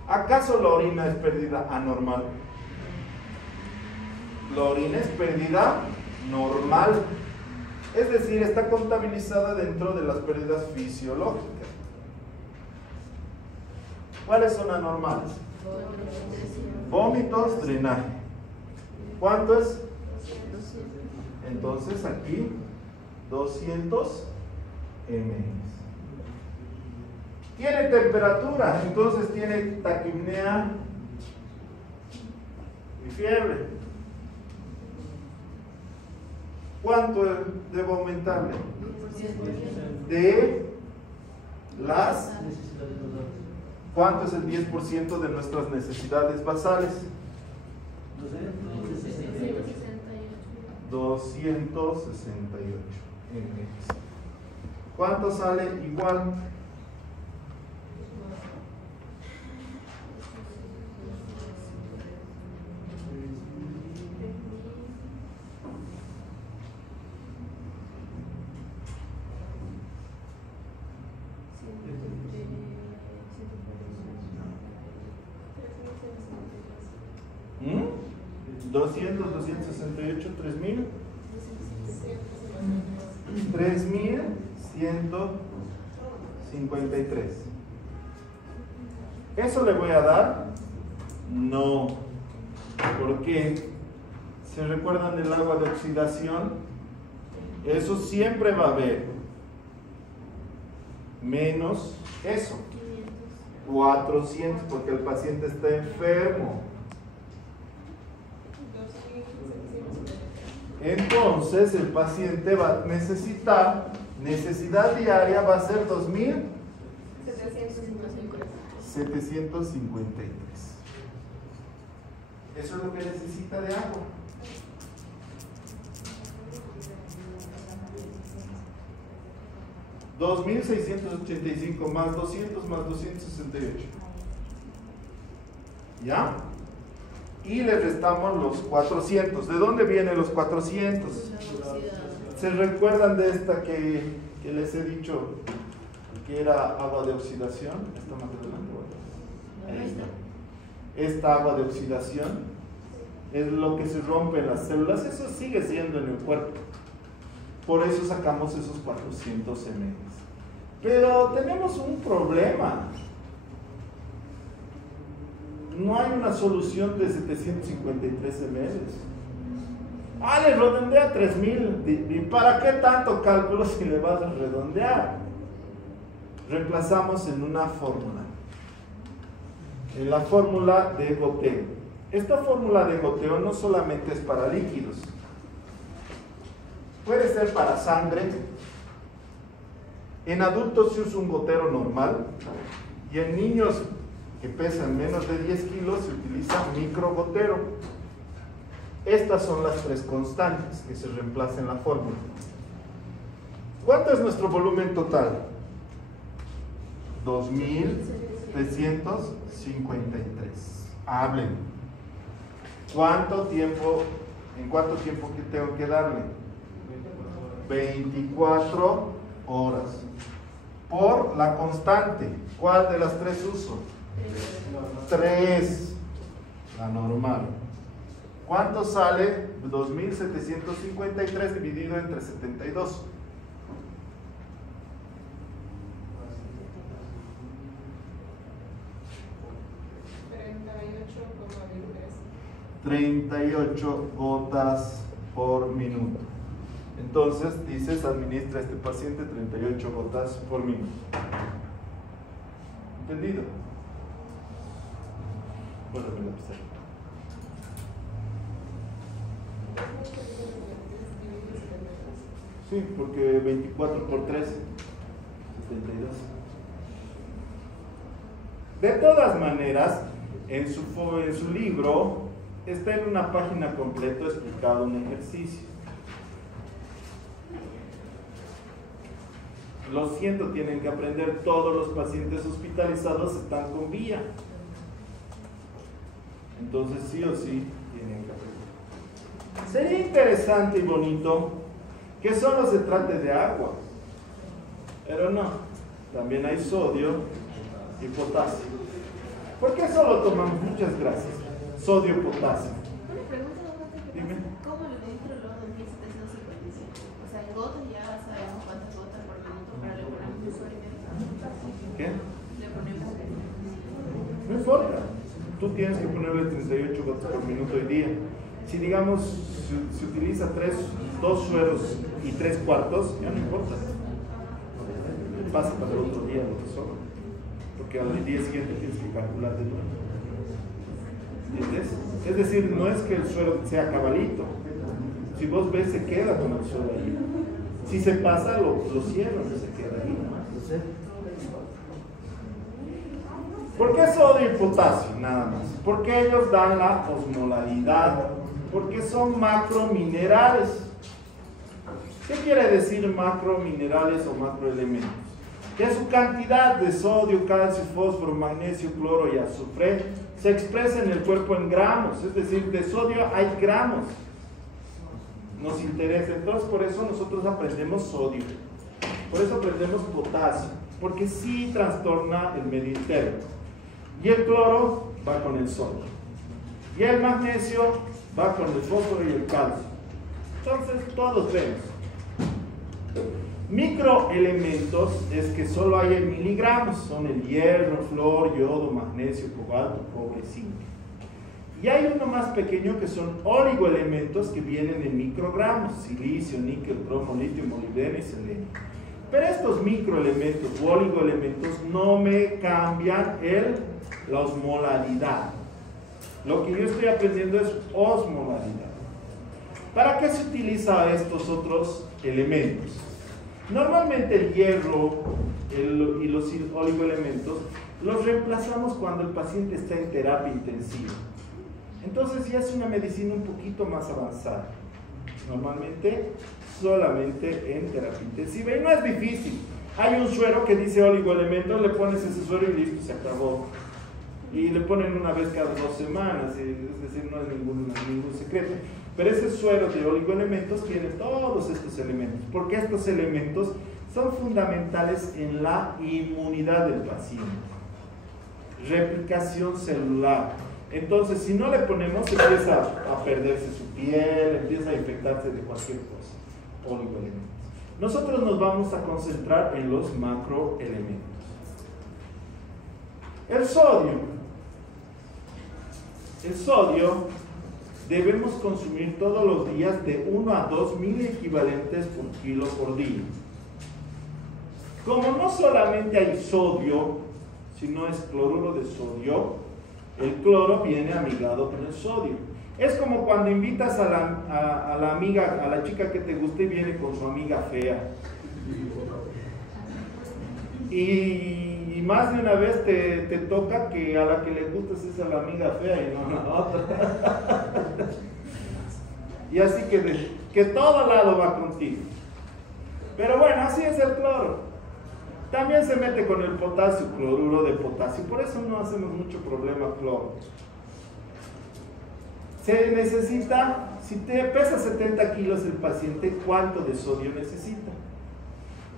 ¿Acaso la orina es pérdida anormal? La orina es pérdida normal. Es decir, está contabilizada dentro de las pérdidas fisiológicas. ¿Cuáles son anormales? Vómitos, drenaje. ¿Cuánto es? Entonces aquí 200 ml. Tiene temperatura, entonces tiene taquipnea y fiebre. ¿Cuánto debo aumentarle? De las... ¿Cuánto es el 10% de nuestras necesidades basales? 268 ml. ¿Cuánto sale igual? ¿Mm? 268, 3000. 3153. ¿Eso le voy a dar? No. ¿Por qué? ¿Se recuerdan del agua de oxidación? Eso siempre va a haber. Menos eso. 400 porque el paciente está enfermo. Entonces el paciente va a necesitar, necesidad diaria va a ser 2.753. Eso es lo que necesita de agua. $2.685 más 200 más 268. ¿Ya? Y le restamos los 400. ¿De dónde vienen los 400? ¿Se recuerdan de esta que les he dicho que era agua de oxidación? ¿Está más adelante? Ahí está. Esta agua de oxidación es lo que se rompe en las células. Eso sigue siendo en el cuerpo. Por eso sacamos esos 400 ml. Pero tenemos un problema. No hay una solución de 753 ml. Le redondea a 3000. ¿Y para qué tanto cálculo si le vas a redondear? Reemplazamos en una fórmula. En la fórmula de goteo. Esta fórmula de goteo no solamente es para líquidos. Puede ser para sangre. En adultos se usa un gotero normal. Y en niños que pesan menos de 10 kilos se utiliza microgotero. Estas son las tres constantes que se reemplazan en la fórmula. ¿Cuánto es nuestro volumen total? 2.353. Hablen. ¿En cuánto tiempo que tengo que darle? 24 horas. Por la constante. ¿Cuál de las tres uso? 3. La normal. ¿Cuánto sale? 2.753 dividido entre 72. 38 gotas por minuto. Entonces dices, administra a este paciente 38 gotas por minuto. ¿Entendido? Bueno, me la puse. Sí, porque 24 por 3, 72. De todas maneras, en su libro está en una página completa explicado un ejercicio. Lo siento, tienen que aprender, todos los pacientes hospitalizados están con vía. Entonces sí o sí tienen que aprender. Sería interesante y bonito que solo se trate de agua, pero no, también hay sodio y potasio. ¿Por qué solo tomamos? Muchas gracias. Sodio, potasio. Dime. litro, luego de 1755. O sea, en gotas ya sabemos cuántas gotas por minuto, pero le ponemos un suero y medio. ¿Qué? Le ponemos. No importa. Tú tienes que ponerle 38 gotas por minuto hoy día. Si digamos se utiliza 2 sueros y 3 cuartos, ya no importa. Pasa para el otro día lo que sobra. Porque al día siguiente tienes que calcular de nuevo. ¿Entiendes? Es decir, no es que el suero sea cabalito. Si vos ves, se queda con el suero ahí. Si se pasa, lo cierran y se queda ahí. ¿Por qué sodio y potasio? Nada más. Porque ellos dan la osmolaridad. Porque son macrominerales. ¿Qué quiere decir macrominerales o macroelementos? Que su cantidad de sodio, calcio, fósforo, magnesio, cloro y azufre se expresa en el cuerpo en gramos. Es decir, de sodio hay gramos. Nos interesa. Entonces, por eso nosotros aprendemos sodio. Por eso aprendemos potasio. Porque sí trastorna el medio interno. Y el cloro va con el sodio. Y el magnesio va con el fósforo y el calcio. Entonces, todos vemos. Microelementos es que solo hay en miligramos. Son el hierro, flor, yodo, magnesio, cobalto, cobre, zinc. Y hay uno más pequeño que son oligoelementos que vienen en microgramos. Silicio, níquel, cromo, litio, molibdeno y selenio. Pero estos microelementos u oligoelementos no me cambian la osmolaridad. Lo que yo estoy aprendiendo es osmolaridad. ¿Para qué se utiliza estos otros elementos? Normalmente el hierro y los oligoelementos los reemplazamos cuando el paciente está en terapia intensiva. Entonces ya es una medicina un poquito más avanzada. Normalmente solamente en terapia intensiva. Y no es difícil. Hay un suero que dice oligoelementos, le pones ese suero y listo, se acabó. Y le ponen una vez cada 2 semanas, es decir, no es ningún secreto. Pero ese suero de oligoelementos tiene todos estos elementos, porque estos elementos son fundamentales en la inmunidad del paciente. Replicación celular. Entonces, si no le ponemos, empieza a perderse su piel, empieza a infectarse de cualquier cosa. Oligoelementos. Nosotros nos vamos a concentrar en los macroelementos. El sodio. El sodio debemos consumir todos los días de 1 a 2 mil equivalentes por kilo por día. Como no solamente hay sodio, sino es cloruro de sodio, el cloro viene amigado con el sodio. Es como cuando invitas a la amiga, a la chica que te gusta y viene con su amiga fea. Y más de una vez te toca que a la que le gustas es a la amiga fea y no a la otra. Y así que todo lado va contigo. Pero bueno, así es el cloro. También se mete con el potasio, cloruro de potasio. Por eso no hacemos mucho problema cloro. Se necesita, si te pesa 70 kilos el paciente, ¿cuánto de sodio necesita?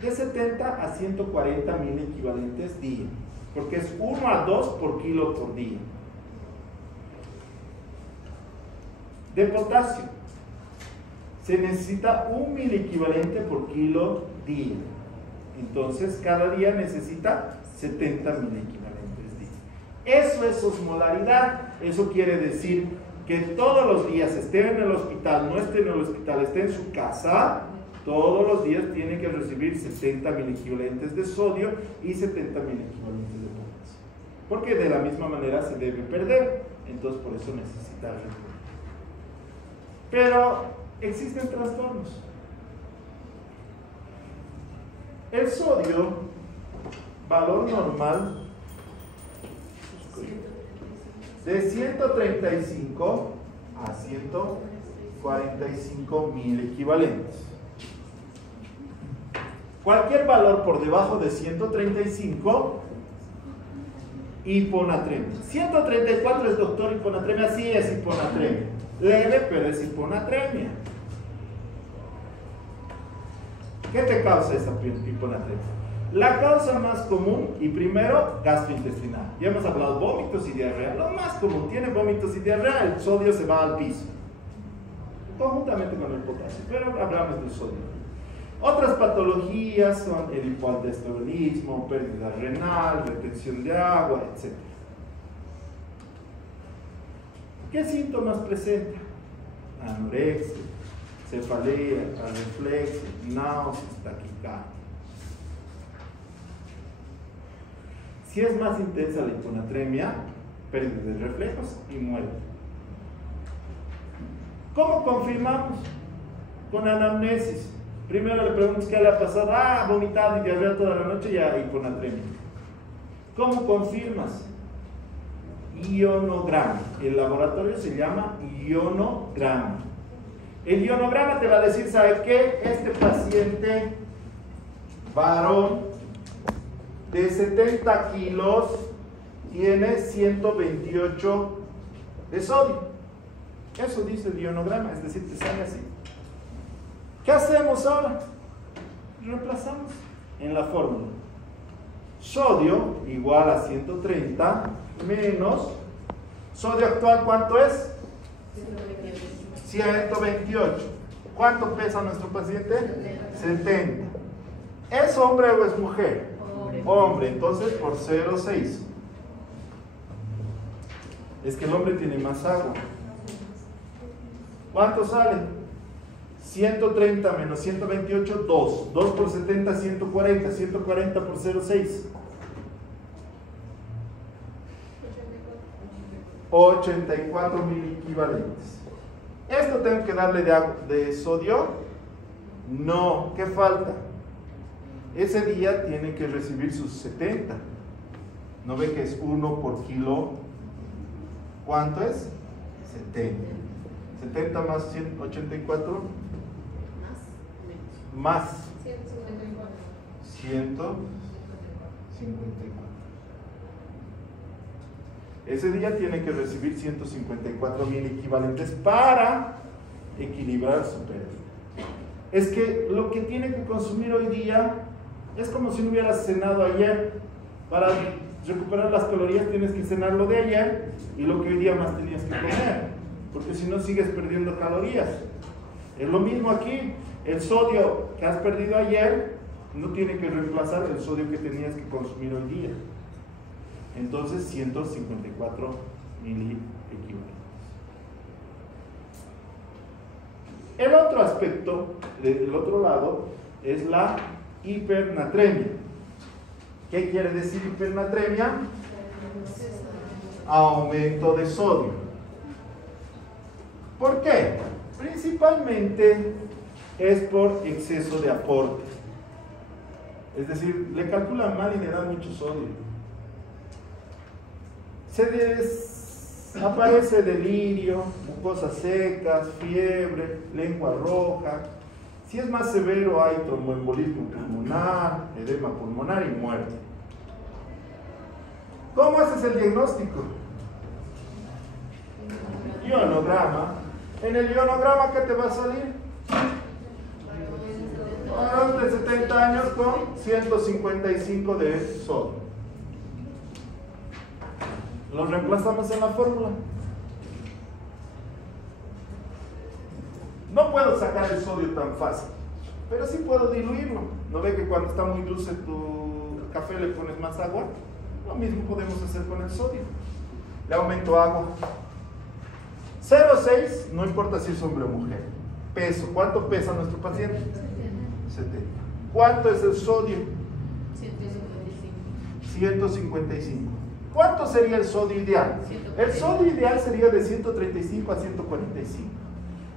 De 70 a 140 mil equivalentes día, porque es 1 a 2 por kilo por día. De potasio, se necesita 1.000 equivalente por kilo día. Entonces, cada día necesita 70.000 equivalentes día. Eso es osmolaridad. Eso quiere decir que todos los días, esté en el hospital, no esté en el hospital, esté en su casa, todos los días tiene que recibir 70.000 equivalentes de sodio y 70.000 equivalentes de potasio. Porque de la misma manera se debe perder. Entonces, por eso necesita reponer. Pero existen trastornos. El sodio, valor normal, de 135 a 145 mil equivalentes. Cualquier valor por debajo de 135, hiponatremia. 134 es doctor hiponatremia, sí es hiponatremia. Leve, pero es hiponatremia. ¿Qué te causa esa hiponatremia? La causa más común, y primero, gastrointestinal. Ya hemos hablado vómitos y diarrea. Lo más común, tiene vómitos y diarrea, el sodio se va al piso. conjuntamente con el potasio, pero hablamos del sodio. Otras patologías son el hipoaldosteronismo, pérdida renal, retención de agua, etc. ¿Qué síntomas presenta? Anorexia, cefalea, reflexia, náuseas, taquicardia. Si es más intensa la hiponatremia, pérdida de reflejos y muerte. ¿Cómo confirmamos? Con anamnesis. Primero le preguntas qué le ha pasado. Ah, vomitado y diarrea toda la noche, ya hiponatremia. ¿Cómo confirmas? Ionograma. El laboratorio se llama ionograma. El ionograma te va a decir, ¿sabe qué? Este paciente varón de 70 kilos tiene 128 de sodio. Eso dice el ionograma, es decir, te sale así. ¿Qué hacemos ahora? Reemplazamos en la fórmula. Sodio igual a 130 menos sodio actual, ¿cuánto es? 128. ¿Cuánto pesa nuestro paciente? 70. ¿Es hombre o es mujer? Hombre, entonces por 0,6. Es que el hombre tiene más agua. ¿Cuánto sale? 130 menos 128, 2. 2 por 70, 140. 140 por 0,6. 84 mil equivalentes. ¿Esto tengo que darle de sodio? No. ¿Qué falta? Ese día tiene que recibir sus 70. ¿No ve que es 1 por kilo? ¿Cuánto es? 70. 70 más 184. Más 154. Ese día tiene que recibir 154 mil equivalentes para equilibrar su pérdida. Es que lo que tiene que consumir hoy día es como si no hubieras cenado ayer. Para recuperar las calorías tienes que cenar lo de ayer y lo que hoy día más tenías que comer, porque si no sigues perdiendo calorías. Es lo mismo aquí. El sodio que has perdido ayer no tiene que reemplazar el sodio que tenías que consumir hoy día. Entonces 154 mil equivalentes. El otro aspecto del otro lado es la hipernatremia. ¿Qué quiere decir hipernatremia? Aumento de sodio. ¿Por qué? Principalmente es por exceso de aporte. Es decir, le calculan mal y le dan mucho sodio. Aparece delirio, mucosas secas, fiebre, lengua roja. Si es más severo, hay tromboembolismo pulmonar, edema pulmonar y muerte. ¿Cómo haces el diagnóstico? Ionograma. En el ionograma, ¿qué te va a salir? Varón de 70 años con 155 de sodio. Lo reemplazamos en la fórmula. No puedo sacar el sodio tan fácil, pero sí puedo diluirlo. ¿No ve que cuando está muy dulce tu café le pones más agua? Lo mismo podemos hacer con el sodio. Le aumento agua. 0,6, no importa si es hombre o mujer. Peso, ¿cuánto pesa nuestro paciente? 70. ¿Cuánto es el sodio? 155. ¿Cuánto sería el sodio ideal? El sodio ideal sería de 135 a 145.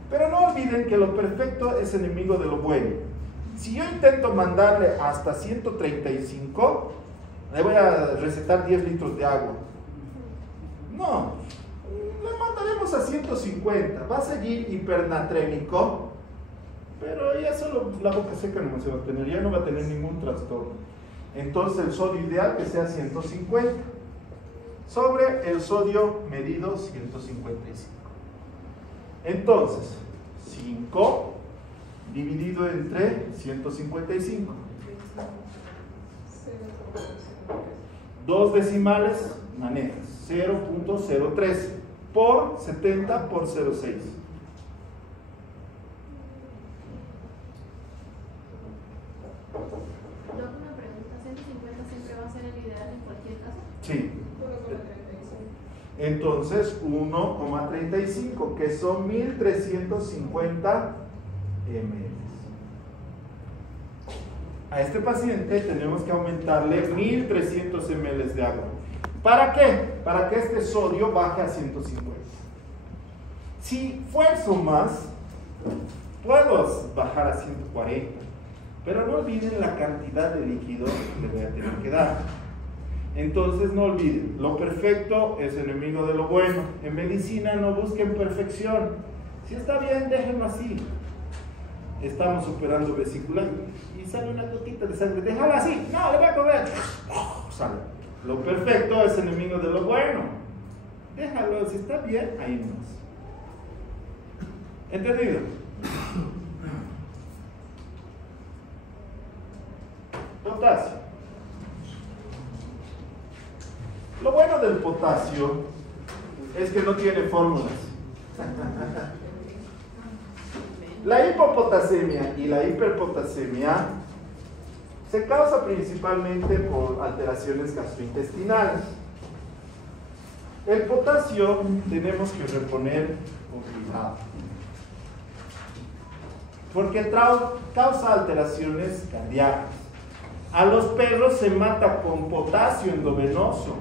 Pero no olviden que lo perfecto es enemigo de lo bueno. Si yo intento mandarle hasta 135, le voy a recetar 10 litros de agua. No, le mandaremos a 150. Va a seguir hipernatrémico, pero ya solo la boca seca no se va a tener, ya no va a tener ningún trastorno. Entonces el sodio ideal que sea 150 sobre el sodio medido 155. Entonces 5 dividido entre 155, 2 decimales manejas, 0.013 por 70 por 0.6. Entonces 1,35, que son 1350 ml. A este paciente tenemos que aumentarle 1300 ml de agua. ¿Para qué? Para que este sodio baje a 150. Si fuerzo más, puedo bajar a 140, pero no olviden la cantidad de líquido que le voy a tener que dar. Entonces no olviden, lo perfecto es enemigo de lo bueno. En medicina no busquen perfección. Si está bien, déjenlo así. Estamos operando vesícula y sale una gotita de sangre, déjala así, no, le voy a comer, sale. Lo perfecto es enemigo de lo bueno. Déjalo, si está bien, ahí nomás. ¿Entendido? Potasio. Lo bueno del potasio es que no tiene fórmulas. La hipopotasemia y la hiperpotasemia se causa principalmente por alteraciones gastrointestinales. El potasio tenemos que reponer con cuidado, porque causa alteraciones cardíacas. A los perros se mata con potasio endovenoso.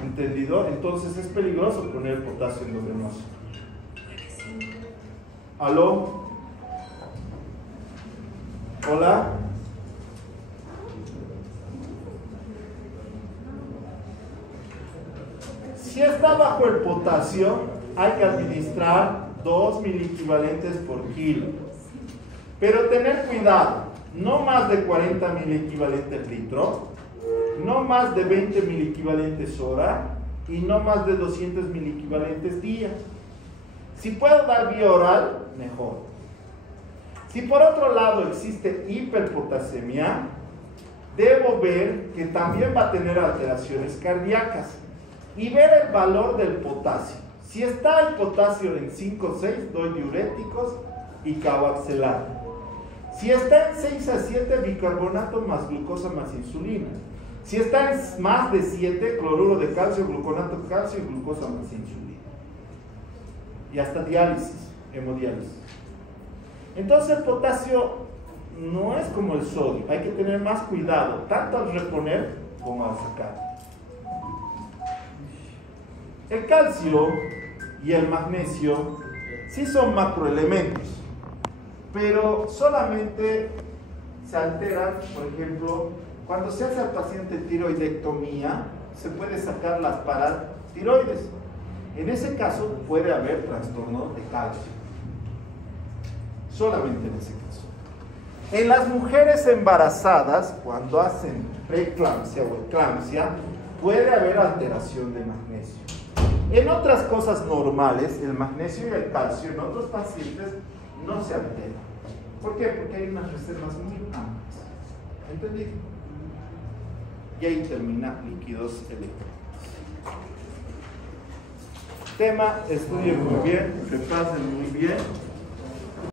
¿Entendido? Entonces es peligroso poner potasio endovenoso. ¿Aló? ¿Hola? Si está bajo el potasio, hay que administrar 2 miliequivalentes por kilo. Pero tener cuidado, no más de 40 miliequivalentes litro, no más de 20 miliequivalentes hora y no más de 200 miliequivalentes día. Si puedo dar vía oral, mejor. Si por otro lado existe hiperpotasemia, debo ver que también va a tener alteraciones cardíacas y ver el valor del potasio. Si está el potasio en 5 o 6, doy diuréticos y carboxelato. Si está en 6 a 7, bicarbonato más glucosa más insulina. Si está en más de 7, cloruro de calcio, gluconato de calcio y glucosa más insulina. Y hasta diálisis, hemodiálisis. Entonces el potasio no es como el sodio, hay que tener más cuidado, tanto al reponer como al sacar. El calcio y el magnesio sí son macroelementos, pero solamente se alteran, por ejemplo, cuando se hace al paciente tiroidectomía, se puede sacar las paratiroides. En ese caso puede haber trastorno de calcio. Solamente en ese caso. En las mujeres embarazadas, cuando hacen preeclampsia o eclampsia, puede haber alteración de magnesio. En otras cosas normales, el magnesio y el calcio en otros pacientes no se alteran. ¿Por qué? Porque hay unas reservas muy amplias. ¿Entendido? Y ahí termina líquidos electrónicos. Tema, estudien muy bien, repasen muy bien.